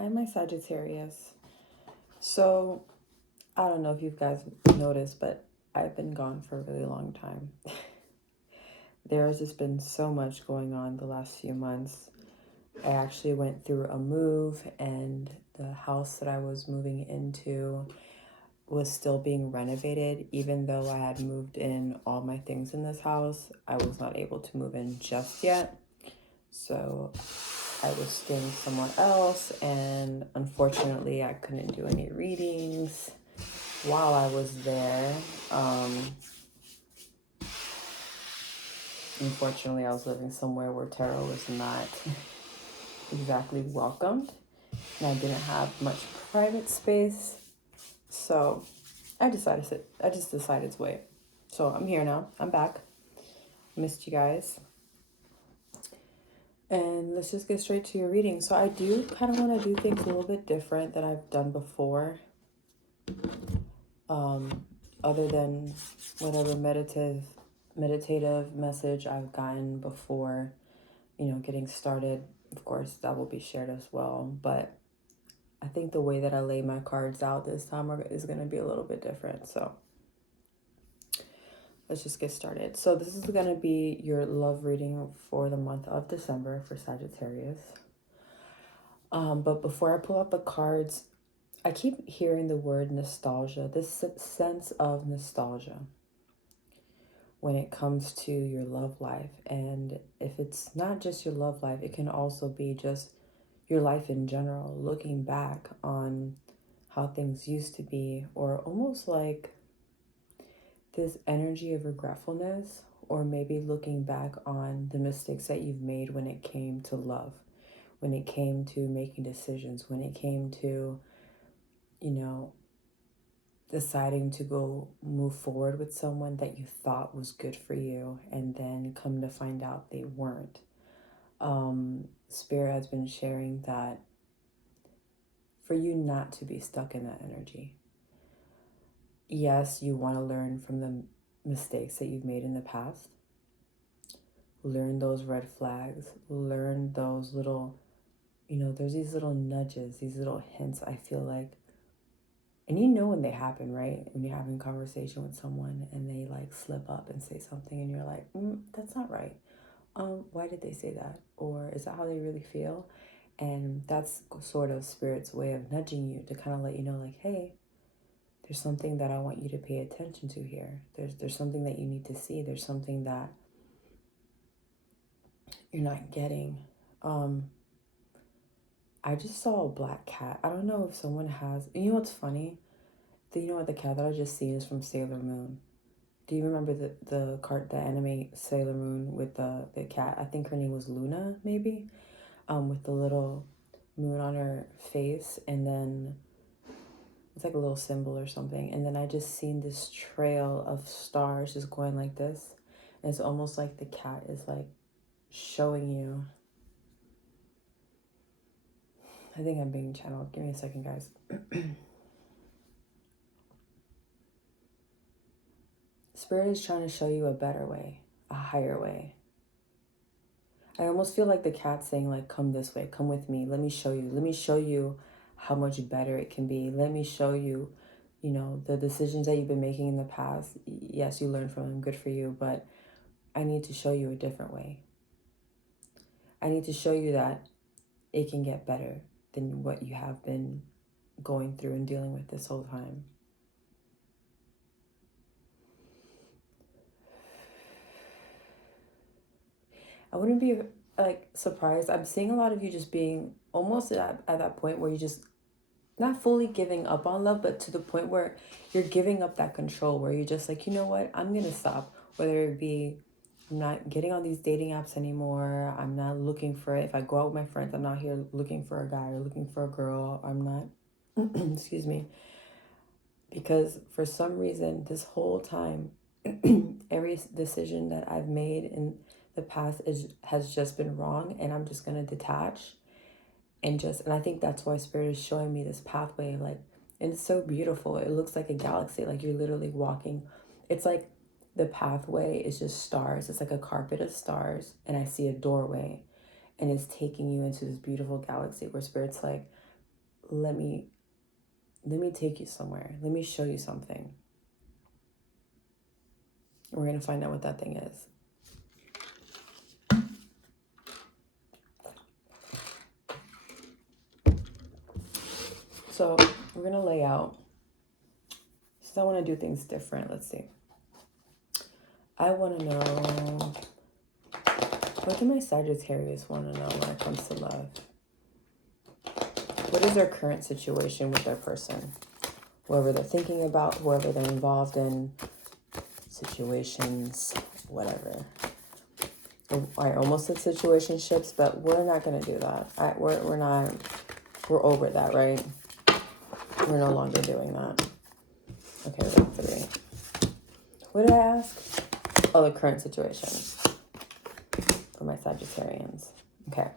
Hi, my Sagittarius. So, I don't know if you guys noticed, but I've been gone for a really long time. There has just been so much going on the last few months. I actually went through a move, and the house that I was moving into was still being renovated. Even though I had moved in all my things in this house, I was not able to move in just yet. So I was staying somewhere else, and unfortunately I couldn't do any readings while I was there. Unfortunately, I was living somewhere where tarot was not exactly welcomed, and I didn't have much private space. So I just decided to wait. So I'm here now. I'm back. Missed you guys. And let's just get straight to your reading. So I do kind of want to do things a little bit different than I've done before. Other than whatever meditative message I've gotten before, getting started. Of course, that will be shared as well. But I think the way that I lay my cards out this time is going to be a little bit different. So let's just get started. So this is going to be your love reading for the month of December for Sagittarius. But before I pull out the cards, I keep hearing the word nostalgia, this sense of nostalgia when it comes to your love life. And if it's not just your love life, it can also be just your life in general, looking back on how things used to be, or almost like this energy of regretfulness, or maybe looking back on the mistakes that you've made when it came to love, when it came to making decisions, when it came to, deciding to go move forward with someone that you thought was good for you, and then come to find out they weren't. Spirit has been sharing that for you not to be stuck in that energy. Yes, you want to learn from the mistakes that you've made in the past. Learn those red flags. Learn those little, there's these little nudges, these little hints, I feel like. And when they happen, right? When you're having a conversation with someone and they like slip up and say something and you're like, that's not right. Why did they say that? Or is that how they really feel? And that's sort of Spirit's way of nudging you to kind of let you know, like, hey, there's something that I want you to pay attention to here. There's something that you need to see. There's something that you're not getting. I just saw a black cat. I don't know if someone has... You know what's funny? The cat that I just seen is from Sailor Moon. Do you remember the anime Sailor Moon with the cat? I think her name was Luna, maybe? With the little moon on her face, and then it's like a little symbol or something. And then I just seen this trail of stars just going like this. And it's almost like the cat is like showing you. I think I'm being channeled. Give me a second, guys. Spirit is trying to show you a better way, a higher way. I almost feel like the cat saying, like, come this way, come with me. Let me show you how much better it can be. Let me show you, the decisions that you've been making in the past. Yes, you learned from them, good for you, but I need to show you a different way. I need to show you that it can get better than what you have been going through and dealing with this whole time. I wouldn't be like surprised. I'm seeing a lot of you just being almost at that point where you just not fully giving up on love, but to the point where you're giving up that control, where you're just like, you know what, I'm gonna stop. Whether it be, I'm not getting on these dating apps anymore. I'm not looking for it. If I go out with my friends, I'm not here looking for a guy or looking for a girl. I'm not, excuse me. Because for some reason, this whole time, every decision that I've made in the past has just been wrong, and I'm just gonna detach. And I think that's why Spirit is showing me this pathway, like, and it's so beautiful. It looks like a galaxy, like you're literally walking. It's like the pathway is just stars. It's like a carpet of stars, and I see a doorway, and it's taking you into this beautiful galaxy where Spirit's like, let me take you somewhere. Let me show you something. We're going to find out what that thing is. So we're going to lay out. Since I want to do things different, let's see. I want to know, what do my Sagittarius want to know when it comes to love? What is their current situation with their person? Whoever they're thinking about, whoever they're involved in, situations, whatever. I almost said situationships, but we're not going to do that. We're over that, right? We're no longer doing that. Okay, we're on 3. What did I ask? Oh, the current situation for my Sagittarians. Okay.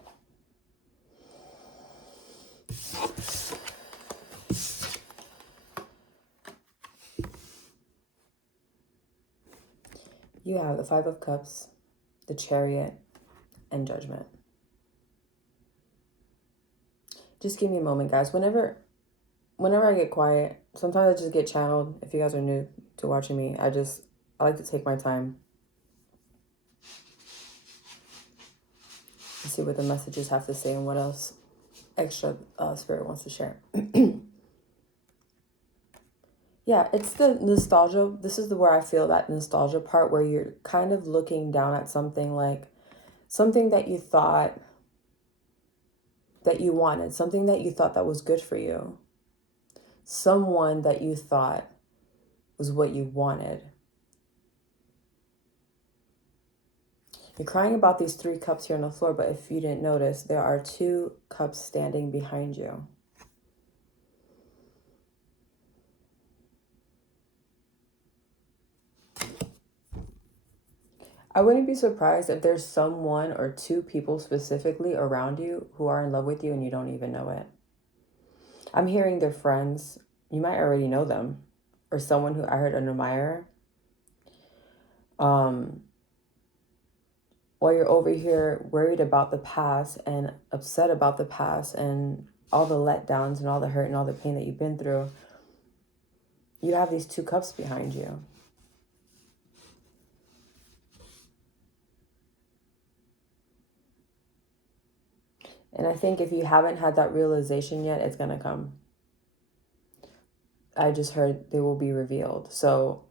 You have the 5 of Cups, the Chariot, and Judgment. Just give me a moment, guys. Whenever I get quiet, sometimes I just get channeled. If you guys are new to watching me, I like to take my time and see what the messages have to say and what else extra Spirit wants to share. Yeah, it's the nostalgia. This is where I feel that nostalgia part where you're kind of looking down at something, like something that you thought that you wanted, something that you thought that was good for you, someone that you thought was what you wanted. You're crying about these 3 cups here on the floor, but if you didn't notice, there are 2 cups standing behind you. I wouldn't be surprised if there's someone or 2 people specifically around you who are in love with you and you don't even know it. I'm hearing they're friends. You might already know them. Or someone who I heard an admirer. While you're over here worried about the past and upset about the past and all the letdowns and all the hurt and all the pain that you've been through, you have these 2 cups behind you. And I think if you haven't had that realization yet, it's going to come. I just heard they will be revealed. So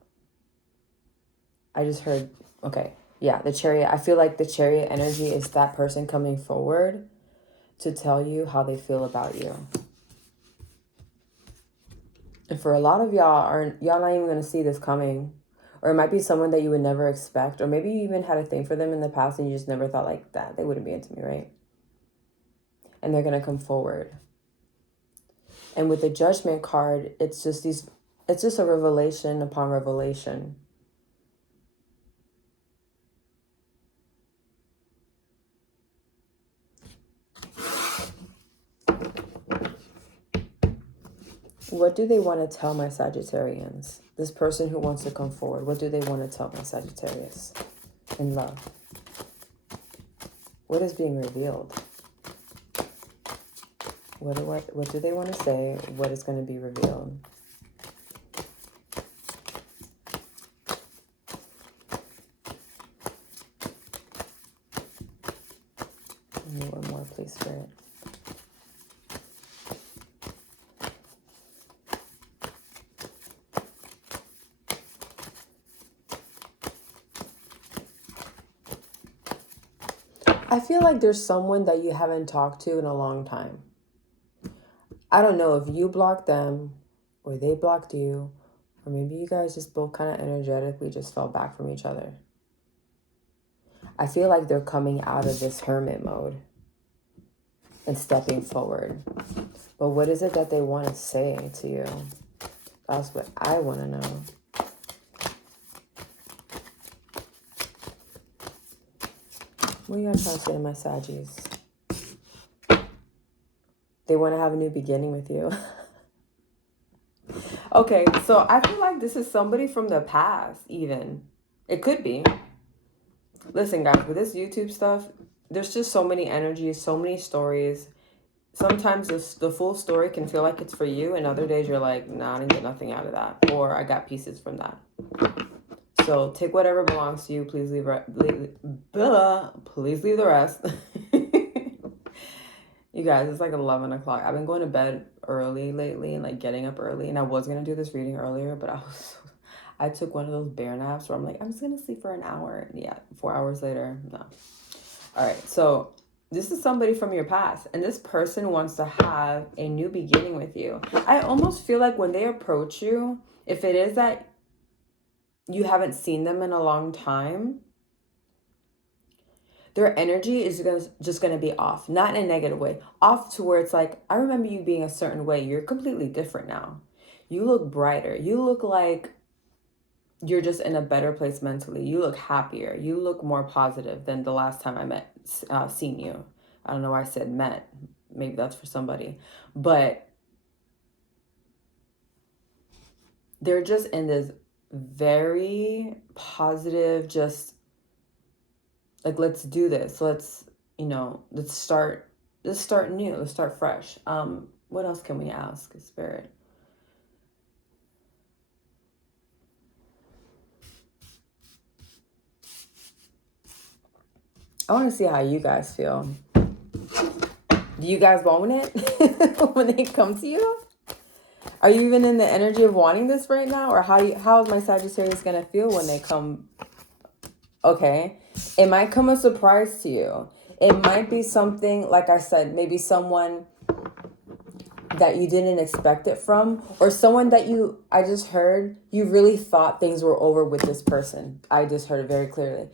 I just heard, okay, yeah, the Chariot. I feel like the Chariot energy is that person coming forward to tell you how they feel about you. And for a lot of y'all not even going to see this coming. Or it might be someone that you would never expect. Or maybe you even had a thing for them in the past and you just never thought like that. They wouldn't be into me, right? And they're going to come forward. And with the Judgment card, it's just a revelation upon revelation. What do they want to tell my Sagittarians? This person who wants to come forward, what do they want to tell my Sagittarius in love? What is being revealed? What do they want to say? What is going to be revealed? Give me one more, please, Spirit. I feel like there's someone that you haven't talked to in a long time. I don't know if you blocked them or they blocked you, or maybe you guys just both kind of energetically just fell back from each other. I feel like they're coming out of this hermit mode and stepping forward. But what is it that they want to say to you? That's what I want to know. What are y'all trying to say to my Saggies? They want to have a new beginning with you. Okay, so I feel like this is somebody from the past, even. It could be. Listen, guys, with this YouTube stuff, there's just so many energies, so many stories. sometimes the full story can feel like it's for you, and other days you're like, nah, I didn't get nothing out of that, or I got pieces from that. So take whatever belongs to you. Please leave please leave the rest. You guys, it's like 11 o'clock. I've been going to bed early lately and like getting up early, and I was gonna do this reading earlier, but I took one of those bear naps where I'm like, I'm just gonna sleep for an hour. Yeah, 4 hours later, no. All right, so this is somebody from your past, and this person wants to have a new beginning with you. I almost feel like when they approach you, if it is that you haven't seen them in a long time, their energy is just going to be off. Not in a negative way. Off to where it's like, I remember you being a certain way. You're completely different now. You look brighter. You look like you're just in a better place mentally. You look happier. You look more positive than the last time I seen you. I don't know why I said met. Maybe that's for somebody. But they're just in this very positive, just like, let's do this. Let's start new. Let's start fresh. What else can we ask, Spirit? I want to see how you guys feel. Do you guys want it when they come to you? Are you even in the energy of wanting this right now? Or how is my Sagittarius going to feel when they come? Okay. It might come a surprise to you. It might be something, like I said, maybe someone that you didn't expect it from, or someone that I just heard, you really thought things were over with this person. I just heard it very clearly.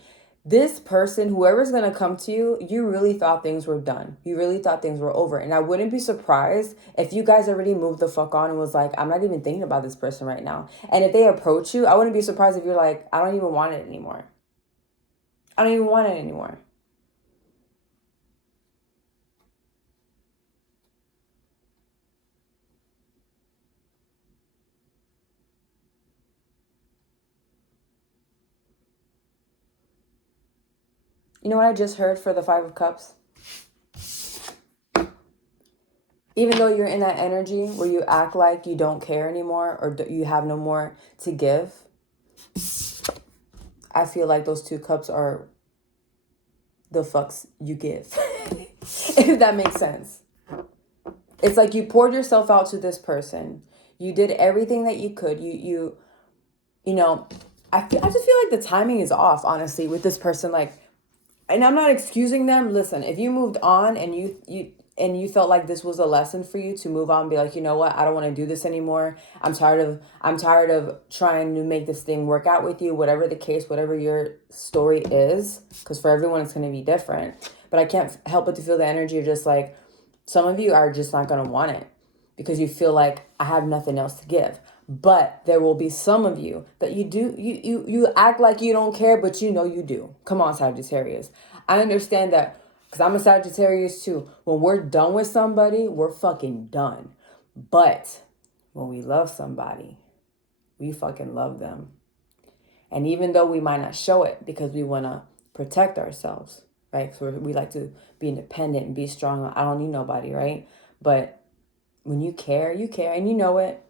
This person, whoever's going to come to you, you really thought things were done. You really thought things were over. And I wouldn't be surprised if you guys already moved the fuck on and was like, I'm not even thinking about this person right now. And if they approach you, I wouldn't be surprised if you're like, I don't even want it anymore. I don't even want it anymore. You know what I just heard for the Five of Cups? Even though you're in that energy where you act like you don't care anymore or you have no more to give, I feel like those two cups are the fucks you give. If that makes sense. It's like you poured yourself out to this person. You did everything that you could. You know, I just feel like the timing is off, honestly, with this person. Like, and I'm not excusing them. Listen, if you moved on and you felt like this was a lesson for you to move on and be like, you know what, I don't want to do this anymore. I'm tired of trying to make this thing work out with you, whatever the case, whatever your story is, because for everyone it's going to be different. But I can't help but to feel the energy of just like, some of you are just not going to want it because you feel like I have nothing else to give. But there will be some of you that you act like you don't care, but you know you do. Come on, Sagittarius. I understand that because I'm a Sagittarius too. When we're done with somebody, we're fucking done. But when we love somebody, we fucking love them. And even though we might not show it because we want to protect ourselves, right? So we like to be independent and be strong. I don't need nobody, right? But when you care, and you know it.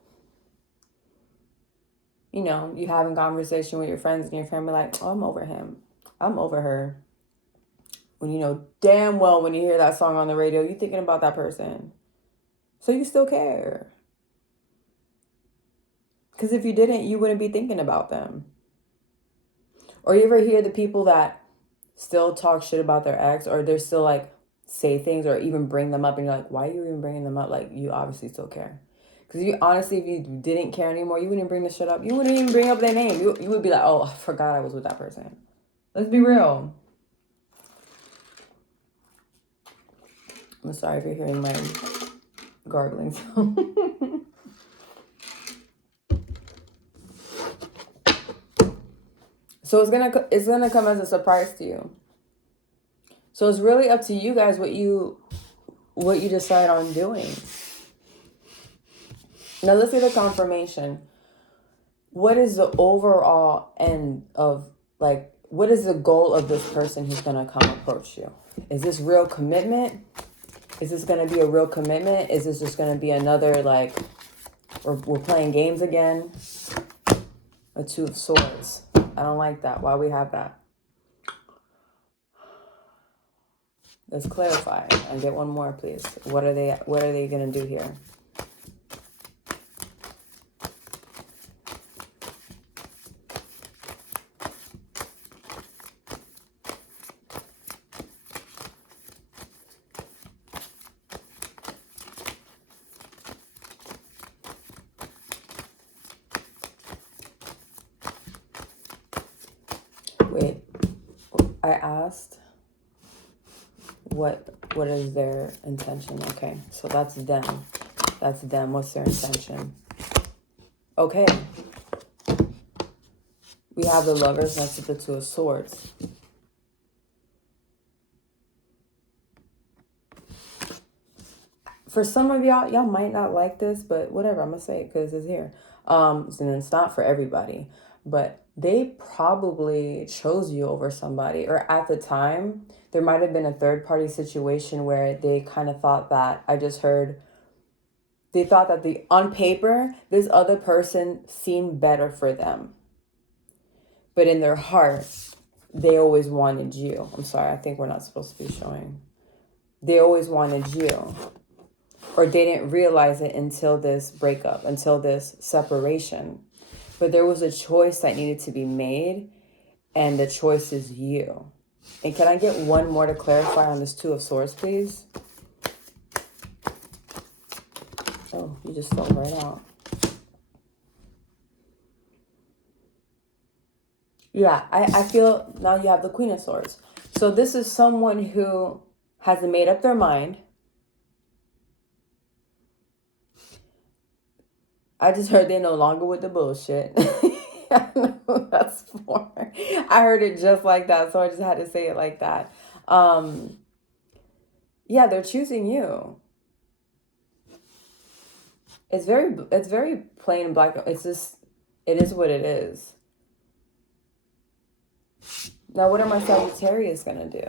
You know, you having conversation with your friends and your family like, oh, I'm over him. I'm over her. When you know damn well when you hear that song on the radio, you're thinking about that person. So you still care. Because if you didn't, you wouldn't be thinking about them. Or you ever hear the people that still talk shit about their ex, or they're still like say things or even bring them up and you're like, why are you even bringing them up? Like, you obviously still care. Because you honestly, if you didn't care anymore, you wouldn't bring this shit up. You wouldn't even bring up their name. You would be like, oh, I forgot I was with that person. Let's be real. I'm sorry if you're hearing my gargling sound. So it's gonna come as a surprise to you. So it's really up to you guys what you decide on doing. Now let's get a confirmation. What is the overall end of, like, what is the goal of this person who's gonna come approach you? Is this real commitment? Is this going to be a real commitment? Is this just going to be another, like, we're playing games again? A Two of Swords. I don't like that. Why we have that? Let's clarify and get one more, please. What are they going to do here? Wait, I asked what is their intention? Okay, so that's them. That's them. What's their intention? Okay. We have the Lovers next to the Two of Swords. For some of y'all might not like this, but whatever, I'm going to say it because it's here. And it's not for everybody. But they probably chose you over somebody. Or at the time, there might have been a third-party situation where they kind of thought that, they thought that on paper, this other person seemed better for them. But in their heart, they always wanted you. I'm sorry, I think we're not supposed to be showing. They always wanted you. Or they didn't realize it until this breakup, until this separation. But there was a choice that needed to be made, and the choice is you. And can I get one more to clarify on this Two of Swords, please? Oh, you just fell right out. Yeah, I feel now you have the Queen of Swords. So this is someone who hasn't made up their mind. I just heard they're no longer with the bullshit. I know who that's for. I heard it just like that, so I just had to say it like that. Yeah, they're choosing you. It's very plain and black. It's just, it is what it is. Now, what are my Sagittarius gonna do?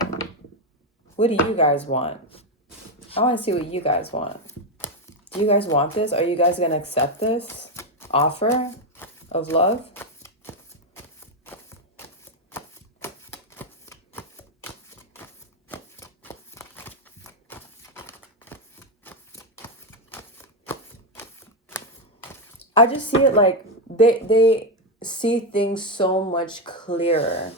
What do you guys want? I want to see what you guys want. Do you guys want this? Are you guys gonna accept this offer of love? I just see it like they see things so much clearer.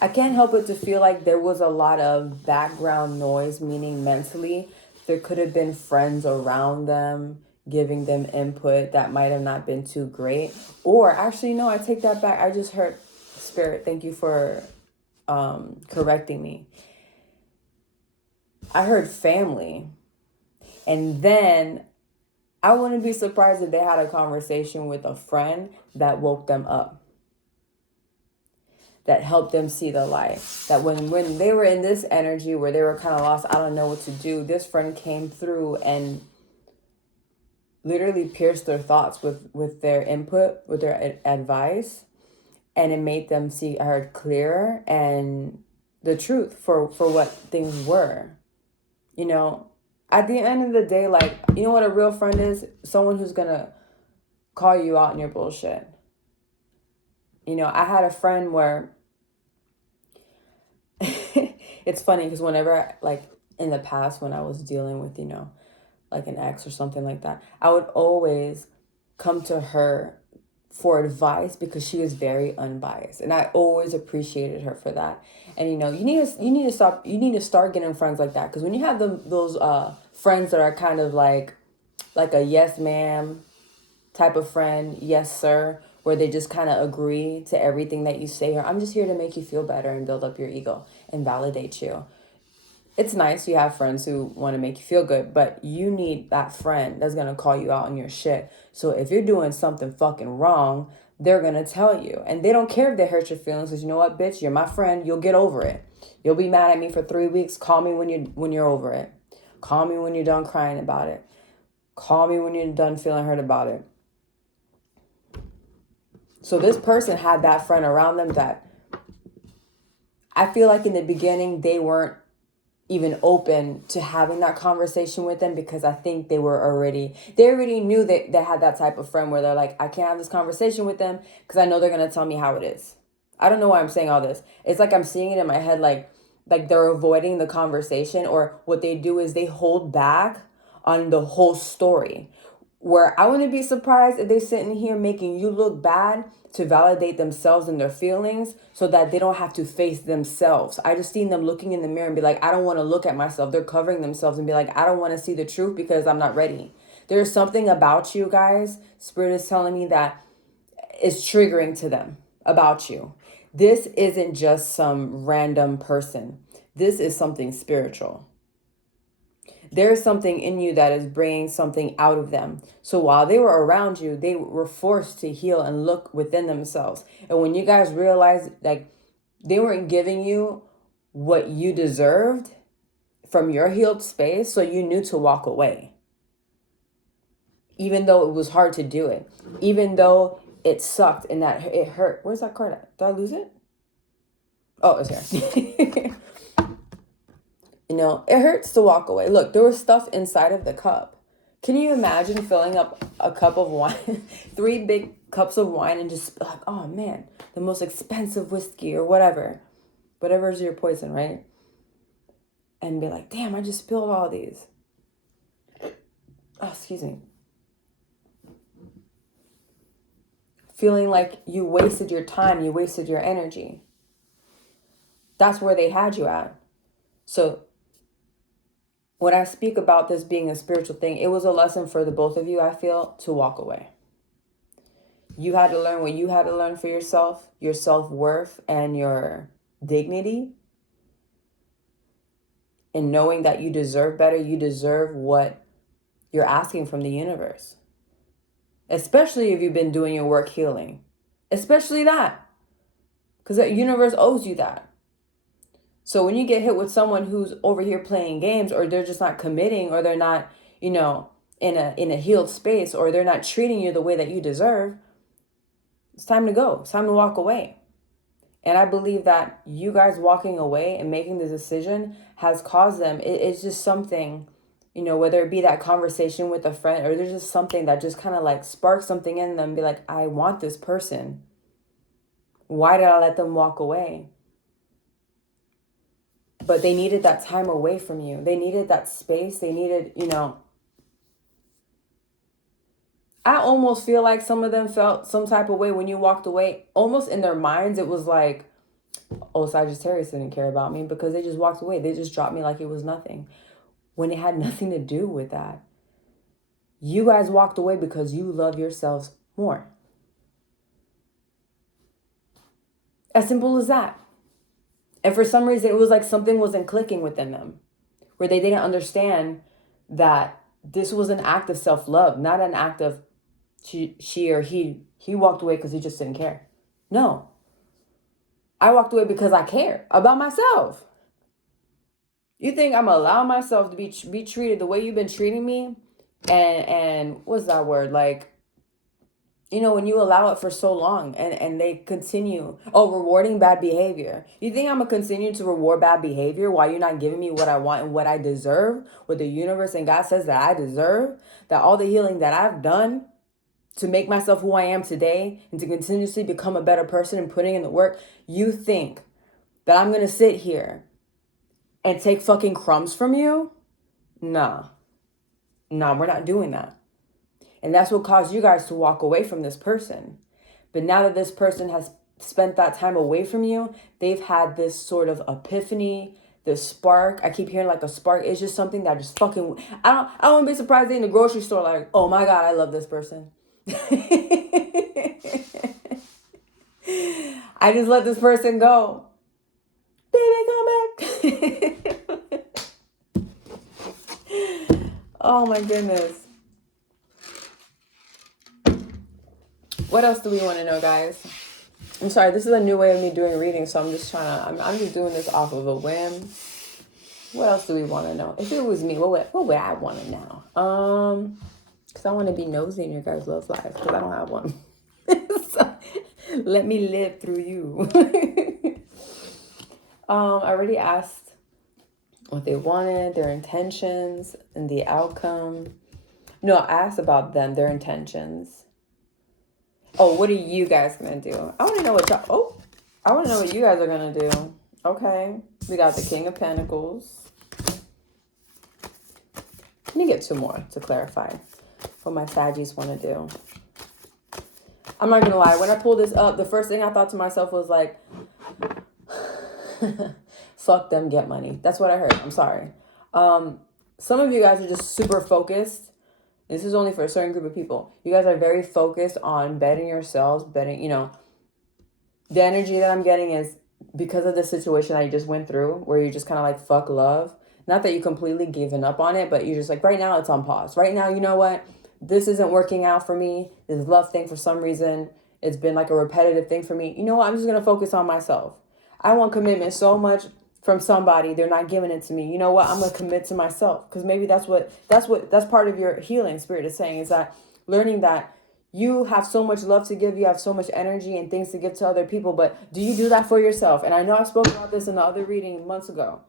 I can't help but to feel like there was a lot of background noise, meaning mentally, there could have been friends around them giving them input that might have not been too great. Or actually, no, I take that back. I just heard, Spirit, thank you for correcting me. I heard family. And then I wouldn't be surprised if they had a conversation with a friend that woke them up, that helped them see the light. That when they were in this energy where they were kind of lost, I don't know what to do, this friend came through and literally pierced their thoughts with their input, with their advice, and it made them see her clearer and the truth for what things were. You know, at the end of the day, like, you know what a real friend is? Someone who's gonna call you out on your bullshit. You know, I had a friend where it's funny because whenever, like, in the past when I was dealing with, you know, like an ex or something like that, I would always come to her for advice because she was very unbiased, and I always appreciated her for that. And you know, you need to start getting friends like that, because when you have those friends that are kind of like a yes ma'am type of friend, yes sir, where they just kind of agree to everything that you say, or I'm just here to make you feel better and build up your ego and validate you. It's nice you have friends who want to make you feel good, but you need that friend that's going to call you out on your shit. So if you're doing something fucking wrong, they're going to tell you. And they don't care if they hurt your feelings, because you know what, bitch, you're my friend. You'll get over it. You'll be mad at me for 3 weeks. Call me when you're over it. Call me when you're done crying about it. Call me when you're done feeling hurt about it. So this person had that friend around them that I feel like in the beginning they weren't even open to having that conversation with them, because I think they already knew that they had that type of friend where they're like, I can't have this conversation with them because I know they're going to tell me how it is. I don't know why I'm saying all this. It's like I'm seeing it in my head, like they're avoiding the conversation, or what they do is they hold back on the whole story. Where I wouldn't be surprised if they're sitting here making you look bad to validate themselves and their feelings so that they don't have to face themselves. I just seen them looking in the mirror and be like, I don't want to look at myself. They're covering themselves and be like, I don't want to see the truth because I'm not ready. There's something about you guys, Spirit is telling me, that is triggering to them about you. This isn't just some random person. This is something spiritual. There's something in you that is bringing something out of them. So while they were around you, they were forced to heal and look within themselves. And when you guys realized like they weren't giving you what you deserved from your healed space, so you knew to walk away. Even though it was hard to do it. Even though it sucked and that it hurt. Where's that card at? Did I lose it? Oh, it's here. You know, it hurts to walk away. Look, there was stuff inside of the cup. Can you imagine filling up a cup of wine, 3 big cups of wine, and just like, oh man, the most expensive whiskey or whatever is your poison, right? And be like, damn, I just spilled all these. Oh, excuse me. Feeling like you wasted your time, you wasted your energy. That's where they had you at. So when I speak about this being a spiritual thing, it was a lesson for the both of you, I feel, to walk away. You had to learn what you had to learn for yourself, your self-worth and your dignity. And knowing that you deserve better, you deserve what you're asking from the universe. Especially if you've been doing your work healing. Especially that. Because the universe owes you that. So when you get hit with someone who's over here playing games, or they're just not committing, or they're not, you know, in a healed space, or they're not treating you the way that you deserve, it's time to go. It's time to walk away. And I believe that you guys walking away and making the decision has caused them. It's just something, you know, whether it be that conversation with a friend, or there's just something that just kind of like sparks something in them. Be like, I want this person. Why did I let them walk away? But they needed that time away from you. They needed that space. They needed, you know, I almost feel like some of them felt some type of way when you walked away. Almost in their minds, it was like, oh, Sagittarius didn't care about me because they just walked away. They just dropped me like it was nothing. When it had nothing to do with that. You guys walked away because you love yourselves more. As simple as that. And for some reason, it was like something wasn't clicking within them, where they didn't understand that this was an act of self-love, not an act of she or he walked away because he just didn't care. No. I walked away because I care about myself. You think I'm allowing myself to be treated the way you've been treating me? And what's that word? Like, you know, when you allow it for so long and they continue, rewarding bad behavior. You think I'm going to continue to reward bad behavior while you're not giving me what I want and what I deserve, what the universe and God says that I deserve, that all the healing that I've done to make myself who I am today and to continuously become a better person and putting in the work? You think that I'm going to sit here and take fucking crumbs from you? Nah, we're not doing that. And that's what caused you guys to walk away from this person. But now that this person has spent that time away from you, they've had this sort of epiphany, this spark. I keep hearing like a spark. It's just something that just fucking, I don't want to be surprised they in the grocery store like, oh my God, I love this person. I just let this person go. Baby, come back. Oh my goodness. What else do we want to know, guys? I'm sorry, this is a new way of me doing reading, so I'm just doing this off of a whim. What else do we want to know? If it was me, what would I want to know? Because I want to be nosy in your guys' love life, because I don't have one. So, let me live through you. I already asked what they wanted, their intentions, and the outcome. No, I asked about them, their intentions. Oh, what are you guys gonna do? I want to know what y'all. Oh, I want to know what you guys are gonna do. Okay, we got the King of Pentacles. Let me get two more to clarify what my Saggies want to do. I'm not gonna lie. When I pulled this up, the first thing I thought to myself was like, "Fuck them, get money." That's what I heard. I'm sorry. Some of you guys are just super focused. This is only for a certain group of people. You guys are very focused on betting yourselves, betting, the energy that I'm getting is because of the situation that you just went through, where you're just kind of like, fuck love. Not that you completely given up on it, but you're just like, right now it's on pause. Right now, you know what? This isn't working out for me. This love thing, for some reason, it's been like a repetitive thing for me. You know what? I'm just going to focus on myself. I want commitment so much from somebody. They're not giving it to me. You know what? I'm going to commit to myself, because maybe that's part of your healing. Spirit is saying, is that learning that you have so much love to give. You have so much energy and things to give to other people. But do you do that for yourself? And I know I spoke about this in the other reading months ago,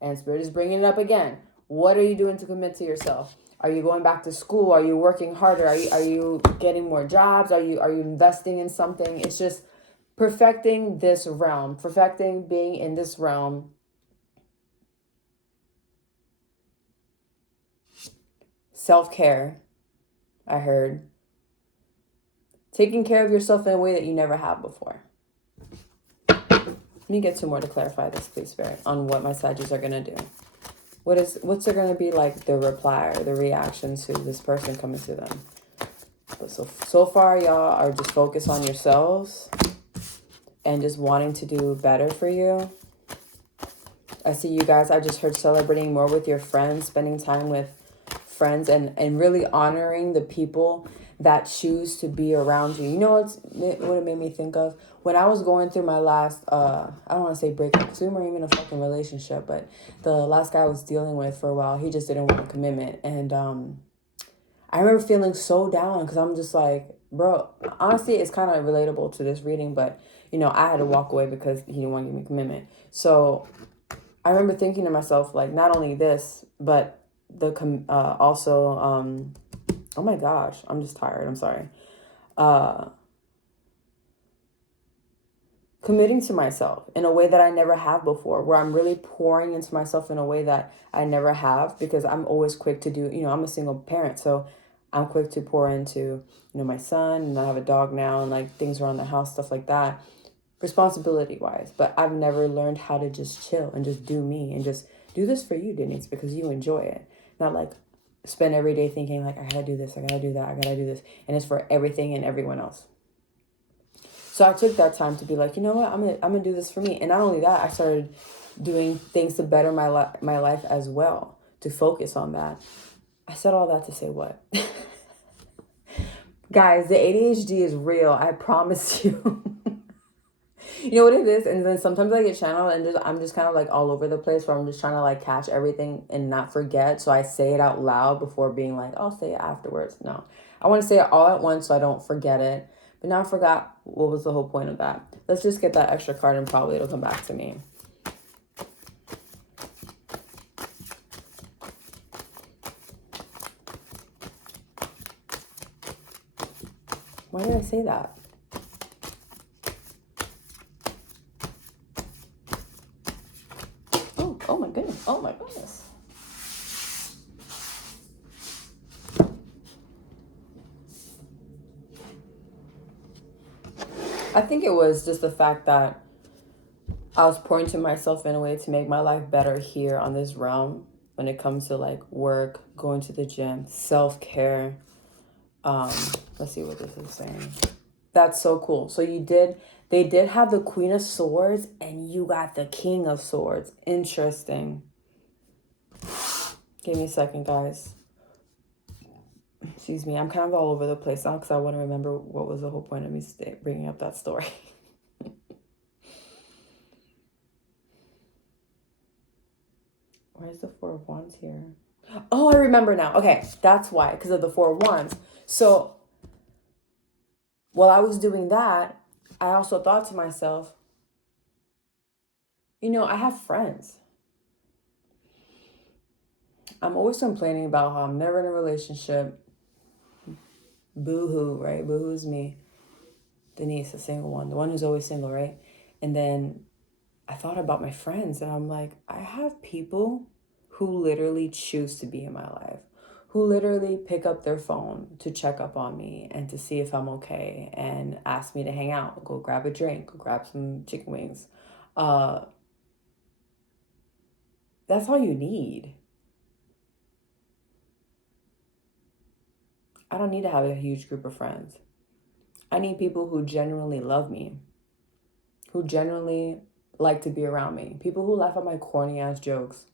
and Spirit is bringing it up again. What are you doing to commit to yourself? Are you going back to school? Are you working harder? Are you getting more jobs? Are you investing in something? It's just perfecting this realm, perfecting being in this realm. Self-care, I heard. Taking care of yourself in a way that you never have before. Let me get two more to clarify this, please, Spirit, on what my Saggies are going to do. What's there going to be like the reply or the reaction to this person coming to them? But so far, y'all are just focused on yourselves and just wanting to do better for you. I see you guys, I just heard celebrating more with your friends, spending time with friends, and really honoring the people that choose to be around you. You know what it made me think of? When I was going through my last, I don't want to say breakup, because we weren't even in a fucking relationship, but the last guy I was dealing with for a while, he just didn't want a commitment. And I remember feeling so down, because I'm just like, bro, honestly, it's kind of relatable to this reading, but, I had to walk away because he didn't want to give me a commitment. So I remember thinking to myself, like, not only this, but also, oh my gosh, I'm just tired. I'm sorry. Committing to myself in a way that I never have before, where I'm really pouring into myself in a way that I never have, because I'm always quick to do, I'm a single parent. So I'm quick to pour into, my son, and I have a dog now, and like things around the house, stuff like that, responsibility wise. But I've never learned how to just chill and just do me and just do this for you, Denise, because you enjoy it. Not like spend every day thinking like, I gotta do this, I gotta do that, I gotta do this. And it's for everything and everyone else. So I took that time to be like, you know what, I'm gonna do this for me. And not only that, I started doing things to better my life as well, to focus on that. I said all that to say what? Guys, the ADHD is real. I promise you. You know what it is? And then sometimes I get channeled and I'm just kind of like all over the place, where I'm just trying to like catch everything and not forget. So I say it out loud before being like, I'll say it afterwards. No, I want to say it all at once so I don't forget it. But now I forgot what was the whole point of that. Let's just get that extra card and probably it'll come back to me. Why did I say that? Oh my goodness. Oh my goodness. I think it was just the fact that I was pouring to myself in a way to make my life better here on this realm when it comes to like work, going to the gym, self-care. Let's see what this is saying. That's so cool. So they did have the Queen of Swords and you got the King of Swords. Interesting. Give me a second, guys. Excuse me. I'm kind of all over the place now because I want to remember what was the whole point of me bringing up that story. Where's the Four of Wands here? Oh, I remember now. Okay, that's why. Because of the Four of Wands. So while I was doing that, I also thought to myself, I have friends. I'm always complaining about how I'm never in a relationship. Boo-hoo, right? Boo-hoo's me. Denise, the single one. The one who's always single, right? And then I thought about my friends, and I'm like, I have people who literally choose to be in my life, who literally pick up their phone to check up on me and to see if I'm okay and ask me to hang out, go grab a drink, go grab some chicken wings. That's all you need. I don't need to have a huge group of friends. I need people who genuinely love me, who genuinely like to be around me, people who laugh at my corny ass jokes,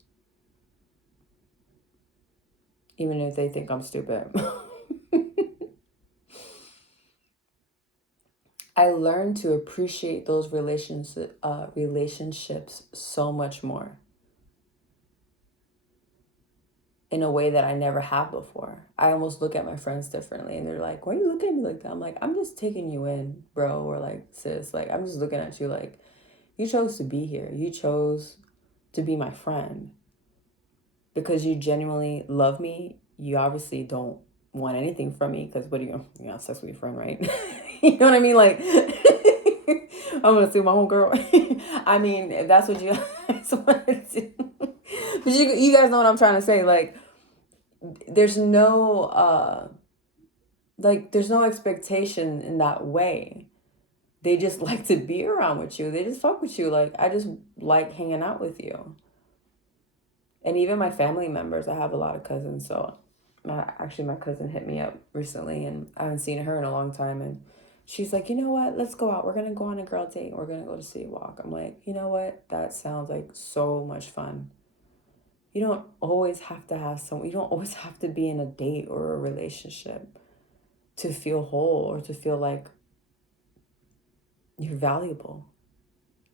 even if they think I'm stupid. I learned to appreciate those relationships so much more in a way that I never have before. I almost look at my friends differently, and they're like, why are you looking at me like that? I'm like, I'm just taking you in, bro, or like, sis. Like, I'm just looking at you like, you chose to be here. You chose to be my friend because you genuinely love me. You obviously don't want anything from me because what do you have sex with your friend, right? You know what I mean? Like, I'm gonna see my home girl. I mean, if that's what you guys want to do. But you guys know what I'm trying to say. Like, there's no there's no expectation in that way. They just like to be around with you. They just fuck with you. Like, I just like hanging out with you. And even my family members, I have a lot of cousins. So my cousin hit me up recently, and I haven't seen her in a long time. And she's like, you know what? Let's go out. We're going to go on a girl date. We're going to go to City Walk. I'm like, you know what? That sounds like so much fun. You don't always have to have someone. You don't always have to be in a date or a relationship to feel whole or to feel like you're valuable,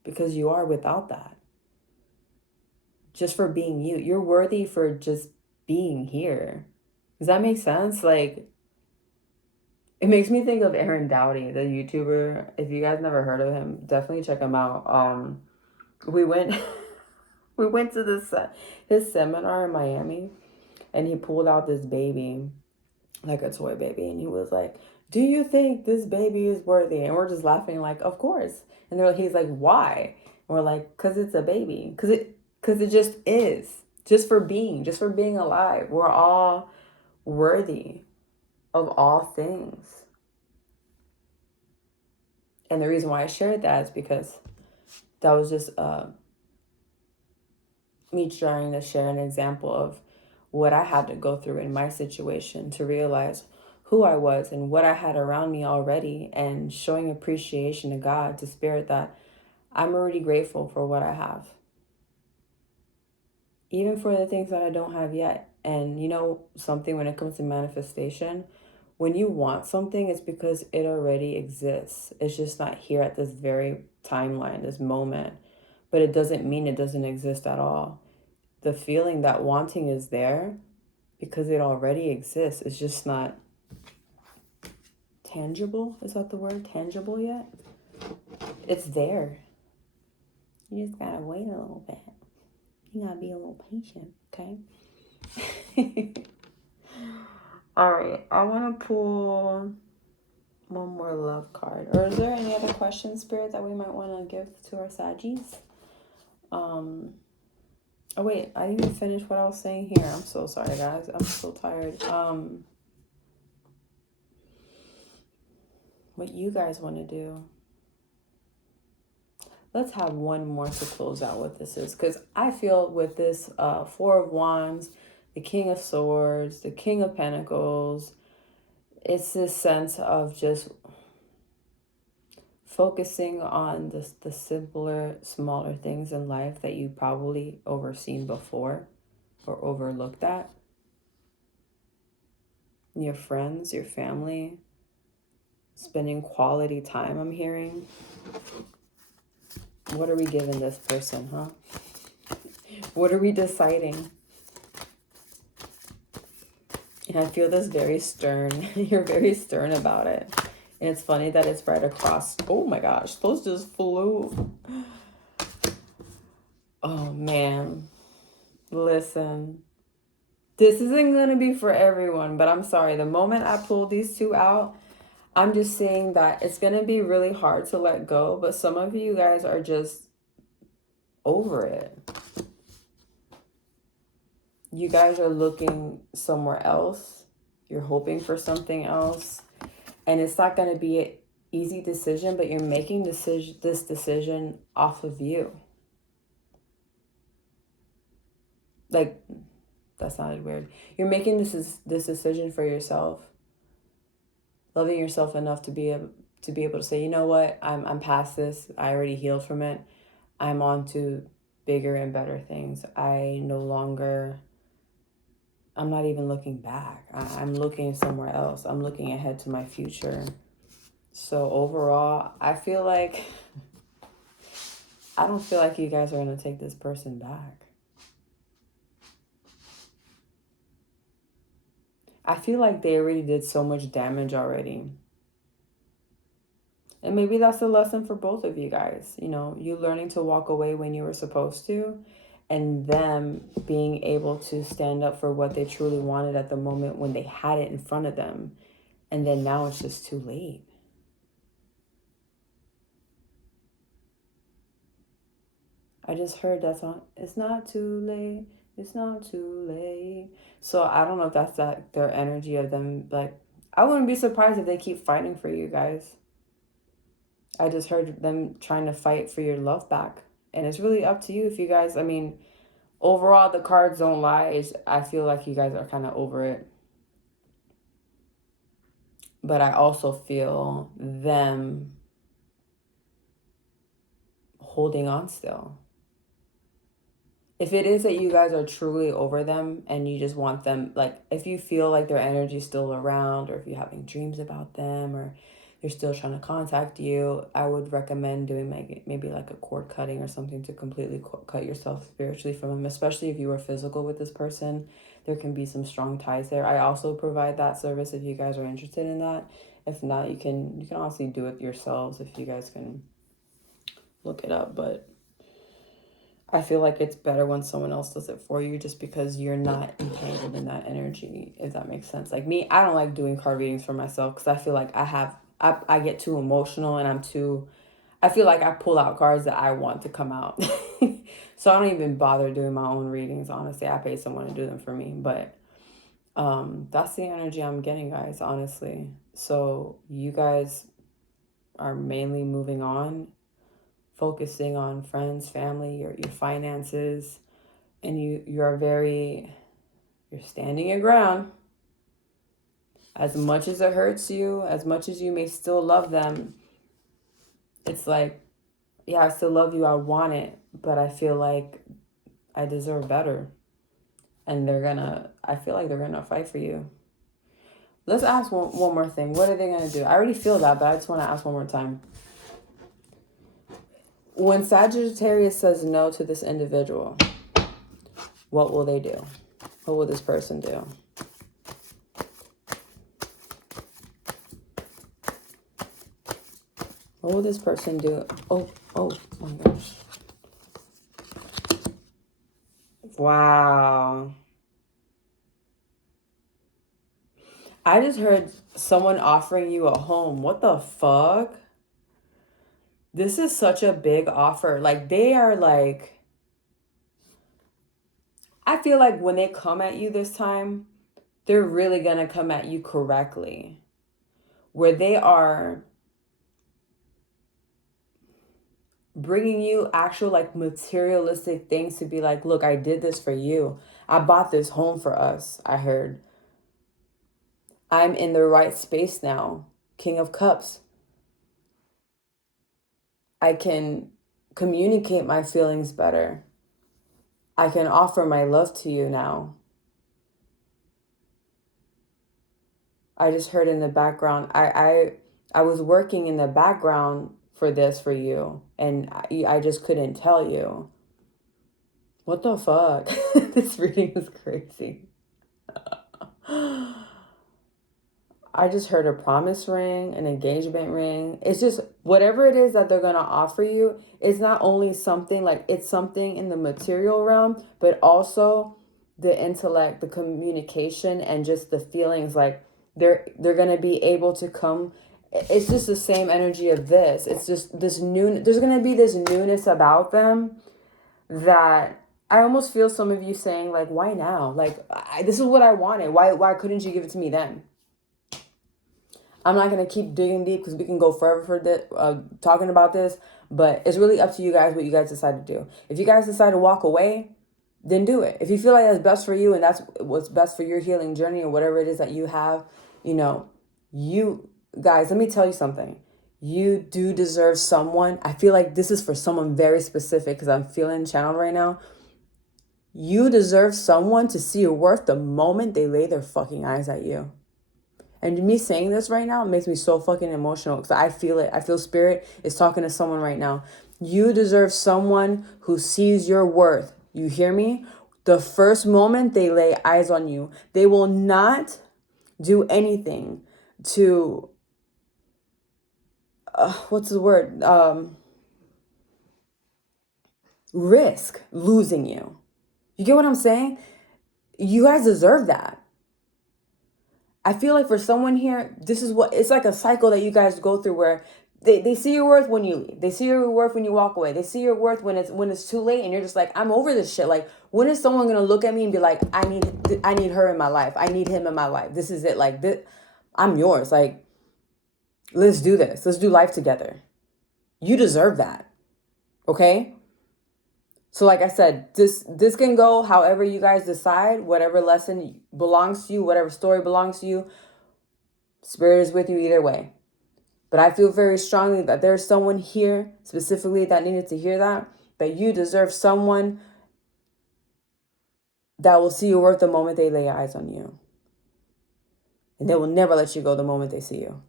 because you are without that. Just for being you. You're worthy for just being here. Does that make sense? Like, it makes me think of Aaron Doughty, the YouTuber. If you guys never heard of him, definitely check him out. We went we went to his seminar in Miami, and he pulled out this baby, like a toy baby, and he was like, do you think this baby is worthy? And we're just laughing like, of course. And he's like, why? And we're like, because it's a baby. Because it just is. Just for being alive. We're all worthy of all things. And the reason why I shared that is because that was just me trying to share an example of what I had to go through in my situation to realize who I was and what I had around me already, and showing appreciation to God, to Spirit, that I'm already grateful for what I have, even for the things that I don't have yet. And you know something, when it comes to manifestation, when you want something, it's because it already exists. It's just not here at this very timeline, this moment. But it doesn't mean it doesn't exist at all. The feeling that wanting is there because it already exists. It's just not tangible. Is that the word? Tangible yet? It's there. You just gotta wait a little bit. You gotta be a little patient, okay? All right, I want to pull one more love card. Or is there any other questions, Spirit, that we might want to give to our Saggies? Oh wait, I didn't even finish what I was saying here. I'm so sorry, guys. I'm so tired. What you guys want to do? Let's have one more to close out what this is, because I feel with this Four of Wands, the King of Swords, the King of Pentacles, it's this sense of just focusing on the simpler, smaller things in life that you probably overseen before or overlooked at. Your friends, your family, spending quality time, I'm hearing. What are we giving this person, huh? What are we deciding? And I feel this very stern. You're very stern about it. And it's funny that it's right across. Oh my gosh, those just flew. Oh man. Listen. This isn't going to be for everyone, but I'm sorry. The moment I pull these two out, I'm just saying that it's going to be really hard to let go, but some of you guys are just over it. You guys are looking somewhere else. You're hoping for something else. And it's not going to be an easy decision, but you're making this decision off of you. Like, that sounded weird. You're making this decision for yourself. Loving yourself enough to be able to say, you know what, I'm past this. I already healed from it. I'm on to bigger and better things. I'm not even looking back. I'm looking somewhere else. I'm looking ahead to my future. So overall, I don't feel like you guys are going to take this person back. I feel like they already did so much damage already. And maybe that's a lesson for both of you guys. You know, you learning to walk away when you were supposed to, and them being able to stand up for what they truly wanted at the moment when they had it in front of them. And then now it's just too late. I just heard that song. It's not too late. It's not too late. So I don't know if that's their energy of them. Like, I wouldn't be surprised if they keep fighting for you guys. I just heard them trying to fight for your love back. And it's really up to you if you guys, I mean, overall, the cards don't lie. I feel like you guys are kind of over it. But I also feel them holding on still. If it is that you guys are truly over them and you just want them, like, if you feel like their energy is still around, or if you're having dreams about them, or they're still trying to contact you, I would recommend doing maybe like a cord cutting or something to completely cut yourself spiritually from them, especially if you were physical with this person. There can be some strong ties there. I also provide that service if you guys are interested in that. If not, you can honestly do it yourselves if you guys can look it up. But I feel like it's better when someone else does it for you, just because you're not entangled in that energy, if that makes sense. Like me, I don't like doing card readings for myself because I feel like I get too emotional, and I feel like I pull out cards that I want to come out. So I don't even bother doing my own readings, honestly. I pay someone to do them for me. But that's the energy I'm getting, guys, honestly. So you guys are mainly moving on, focusing on friends, family, your finances, and you're standing your ground. As much as it hurts you, as much as you may still love them, it's like, yeah, I still love you, I want it, but I feel like I deserve better. And I feel like they're gonna fight for you. Let's ask one more thing. What are they gonna do? I already feel that, but I just want to ask one more time. When Sagittarius says no to this individual, what will they do? What will this person do? What will this person do? Oh my gosh. Wow. I just heard someone offering you a home. What the fuck? This is such a big offer. Like, they are like, I feel like when they come at you this time, they're really going to come at you correctly. Where they are bringing you actual like materialistic things to be like, look, I did this for you. I bought this home for us. I heard. I'm in the right space now. King of Cups. I can communicate my feelings better. I can offer my love to you now. I just heard in the background, I was working in the background for this for you, and I just couldn't tell you. What the fuck? This reading is crazy. I just heard a promise ring, an engagement ring. It's just whatever it is that they're going to offer you, it's not only something like it's something in the material realm, but also the intellect, the communication, and just the feelings. Like they're gonna be able to come. It's just the same energy of this. It's just this new. There's gonna be this newness about them that I almost feel some of you saying like, why now? Like this is what I wanted. Why couldn't you give it to me then? I'm not gonna keep digging deep because we can go forever for this, talking about this. But it's really up to you guys what you guys decide to do. If you guys decide to walk away, then do it. If you feel like that's best for you and that's what's best for your healing journey or whatever it is that you have, you guys, let me tell you something. You do deserve someone. I feel like this is for someone very specific because I'm feeling channeled right now. You deserve someone to see your worth the moment they lay their fucking eyes at you. And me saying this right now makes me so fucking emotional because I feel it. I feel spirit is talking to someone right now. You deserve someone who sees your worth. You hear me? The first moment they lay eyes on you, they will not do anything to, what's the word? Risk losing you. You get what I'm saying? You guys deserve that. I feel like for someone here, this is what, it's like a cycle that you guys go through where they see your worth when you leave. They see your worth when you walk away. They see your worth when it's too late and you're just like, I'm over this shit. Like, when is someone going to look at me and be like, I need her in my life. I need him in my life. This is it. Like, I'm yours. Like, let's do this. Let's do life together. You deserve that. Okay? So like I said, this can go however you guys decide, whatever lesson belongs to you, whatever story belongs to you. Spirit is with you either way. But I feel very strongly that there's someone here specifically that needed to hear that you deserve someone that will see your worth the moment they lay eyes on you. And they will never let you go the moment they see you.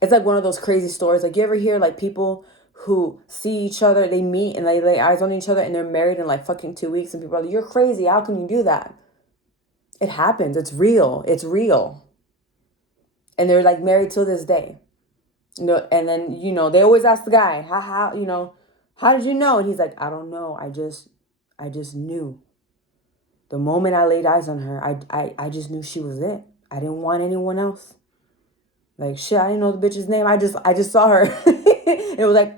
It's like one of those crazy stories. Like, you ever hear like people who see each other, they meet and they lay eyes on each other and they're married in like fucking 2 weeks and people are like, you're crazy. How can you do that? It happens. It's real. It's real. And they're like married till this day. And then, they always ask the guy, how did you know? And he's like, I don't know. I just knew. The moment I laid eyes on her, I just knew she was it. I didn't want anyone else. Like, shit, I didn't know the bitch's name. I just saw her. It was like,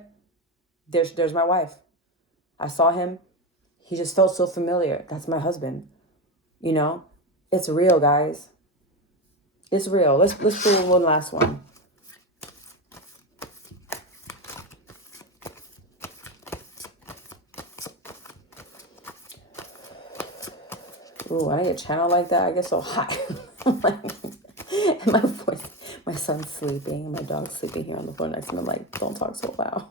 there's my wife. I saw him. He just felt so familiar. That's my husband. It's real, guys. It's real. Let's pull one last one. Ooh, when I get channeled like that, I get so hot. And my voice, my son's sleeping, and my dog's sleeping here on the floor next to me. I'm like, don't talk so loud.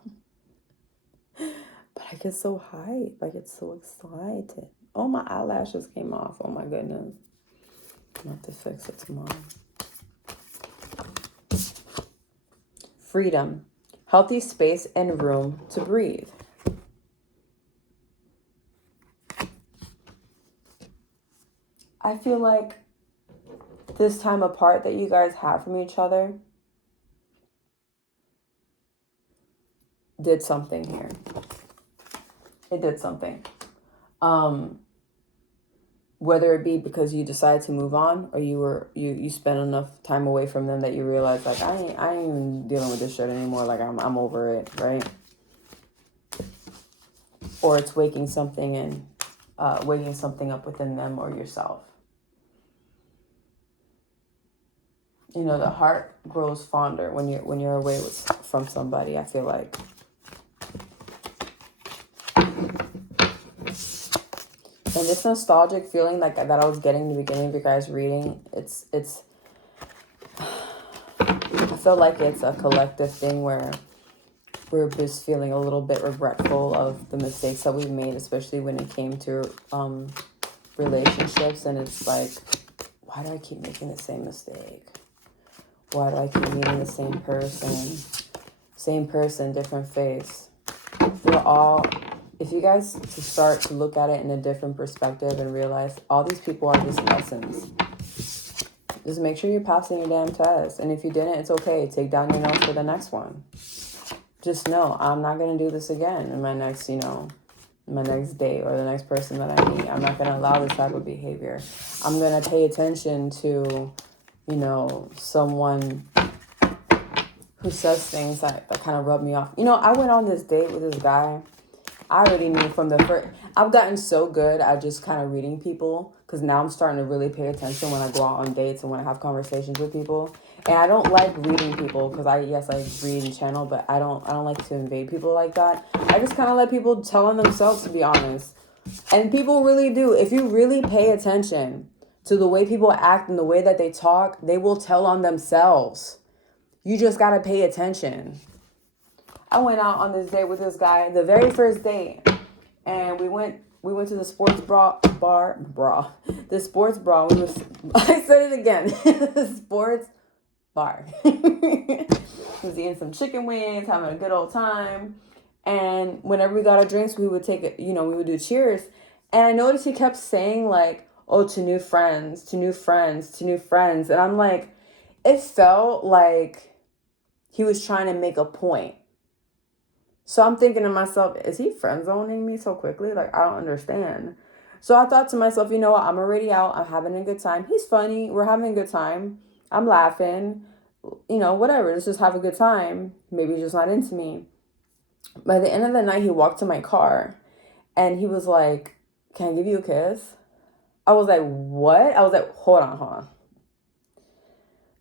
But I get so hype. I get so excited. Oh, my eyelashes came off. Oh, my goodness. I'm going to have to fix it tomorrow. Freedom. Healthy space and room to breathe. I feel like this time apart that you guys have from each other did something here. It did something. Whether it be because you decided to move on or you spent enough time away from them that you realize like, I ain't even dealing with this shit anymore. Like I'm over it, right? Or it's waking something up within them or yourself. The heart grows fonder when you're away from somebody, I feel like. And this nostalgic feeling like that I was getting in the beginning of your guys' reading, it's I feel like it's a collective thing where we're just feeling a little bit regretful of the mistakes that we've made, especially when it came to relationships. And it's like, why do I keep making the same mistake? Why do I keep meeting the same person? Same person, different face. We're all, if you guys to start to look at it in a different perspective and realize all these people are just lessons. Just make sure you're passing your damn test. And if you didn't, it's okay. Take down your notes for the next one. Just know, I'm not going to do this again in my next, my next date or the next person that I meet. I'm not going to allow this type of behavior. I'm going to pay attention to, you know, someone who says things that kind of rub me off. You know, I went on this date with this guy. I already knew from the first. I've gotten so good at just kind of reading people, because now I'm starting to really pay attention when I go out on dates and when I have conversations with people. And I don't like reading people, because I read and channel, but I don't like to invade people like that. I just kind of let people tell on themselves, to be honest. And people really do. If you really pay attention to the way people act and the way that they talk, they will tell on themselves. You just got to pay attention. I went out on this date with this guy, the very first date, and we went to the sports bar. The sports bar. I said it again. The sports bar. Was eating some chicken wings, having a good old time. And whenever we got our drinks, we would take it, we would do cheers. And I noticed he kept saying like, oh, to new friends, to new friends, to new friends. And I'm like, it felt like he was trying to make a point. So I'm thinking to myself, is he friend zoning me so quickly? Like, I don't understand. So I thought to myself, you know what? I'm already out. I'm having a good time. He's funny. We're having a good time. I'm laughing. Whatever. Let's just have a good time. Maybe he's just not into me. By the end of the night, he walked to my car and he was like, can I give you a kiss? I was like, what? I was like, hold on.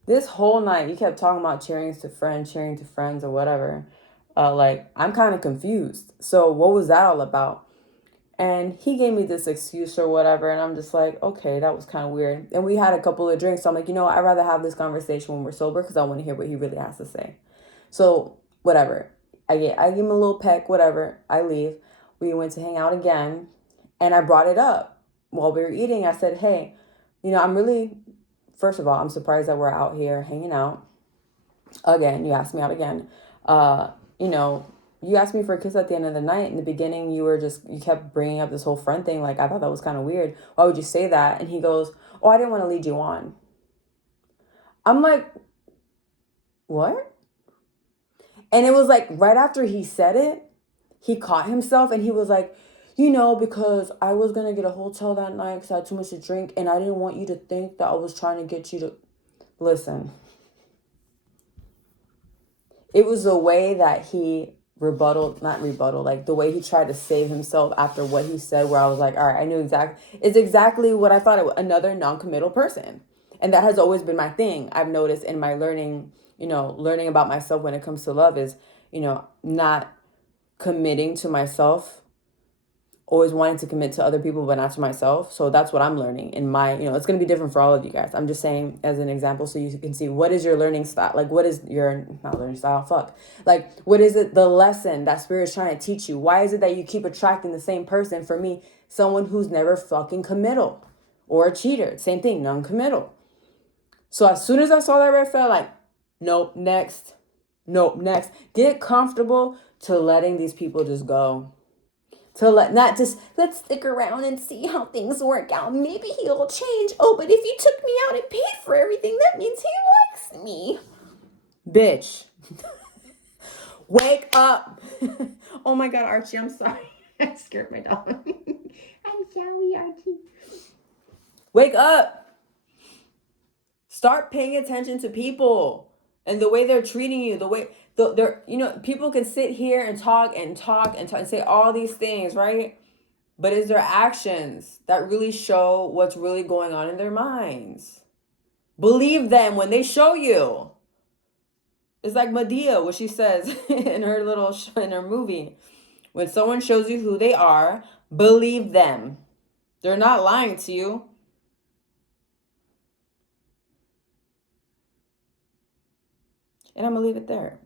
This whole night, you kept talking about cheering to friends or whatever. I'm kind of confused. So what was that all about? And he gave me this excuse or whatever. And I'm just like, okay, that was kind of weird. And we had a couple of drinks. So I'm like, I'd rather have this conversation when we're sober, because I want to hear what he really has to say. So whatever. I give him a little peck, whatever. I leave. We went to hang out again. And I brought it up while we were eating. I said, hey, first of all, I'm surprised that we're out here hanging out. Again, you asked me out again. You asked me for a kiss at the end of the night. In the beginning, you kept bringing up this whole friend thing. Like, I thought that was kind of weird. Why would you say that? And he goes, oh, I didn't want to lead you on. I'm like, what? And it was like right after he said it, he caught himself and he was like, because I was going to get a hotel that night because I had too much to drink. And I didn't want you to think that I was trying to get you to listen. It was the way that he the way he tried to save himself after what he said, where I was like, all right, I knew it's exactly what I thought another non-committal person. And that has always been my thing. I've noticed in my learning about myself when it comes to love is, not committing to myself, always wanting to commit to other people, but not to myself. So that's what I'm learning in my, it's going to be different for all of you guys. I'm just saying as an example, so you can see what is your learning style. Like, what is your, not learning style, fuck. Like, what is it, the lesson that Spirit's trying to teach you? Why is it that you keep attracting the same person? For me, someone who's never fucking committal, or a cheater. Same thing, non-committal. So as soon as I saw that red flag, like, nope, next. Get comfortable to letting these people just go. Let's stick around and see how things work out. Maybe he'll change. Oh, but if he took me out and paid for everything, that means he likes me. Bitch. Wake up. Oh my God, Archie, I'm sorry. I scared my dog. I'm sorry, Archie. Wake up. Start paying attention to people and the way they're treating you, the way they're, people can sit here and talk and say all these things, right? But it's their actions that really show what's really going on in their minds. Believe them when they show you. It's like Medea, what she says in her movie. When someone shows you who they are, believe them. They're not lying to you. And I'm going to leave it there.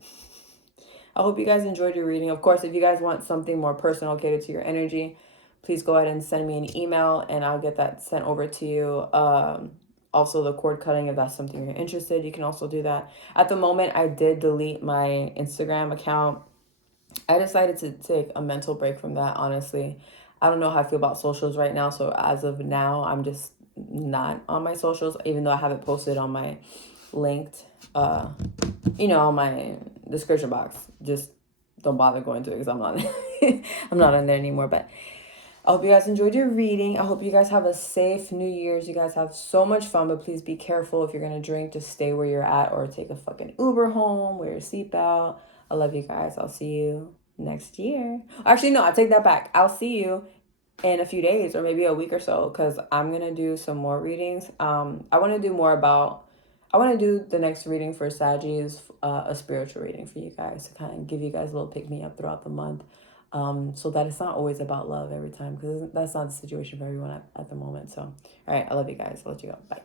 I hope you guys enjoyed your reading. Of course, if you guys want something more personal catered to your energy, please go ahead and send me an email and I'll get that sent over to you. Also, the cord cutting, if that's something you're interested, you can also do that. At the moment, I did delete my Instagram account. I decided to take a mental break from that, honestly. I don't know how I feel about socials right now. So as of now, I'm just not on my socials, even though I have it posted on my linked, on my description box. Just don't bother going to it because I'm not I'm not in there anymore, but I hope you guys enjoyed your reading. I hope you guys have a safe New Year's. You guys have so much fun, but please be careful. If you're going to drink, just stay where you're at or take a fucking Uber home, wear your seatbelt. I love you guys. I'll see you next year. Actually, no, I take that back. I'll see you in a few days or maybe a week or so, because I'm going to do some more readings. I want to do more about, I want to do the next reading for Saggies, a spiritual reading for you guys to kind of give you guys a little pick-me-up throughout the month. So that it's not always about love every time, because that's not the situation for everyone at the moment. So, all right, I love you guys. I'll let you go. Bye.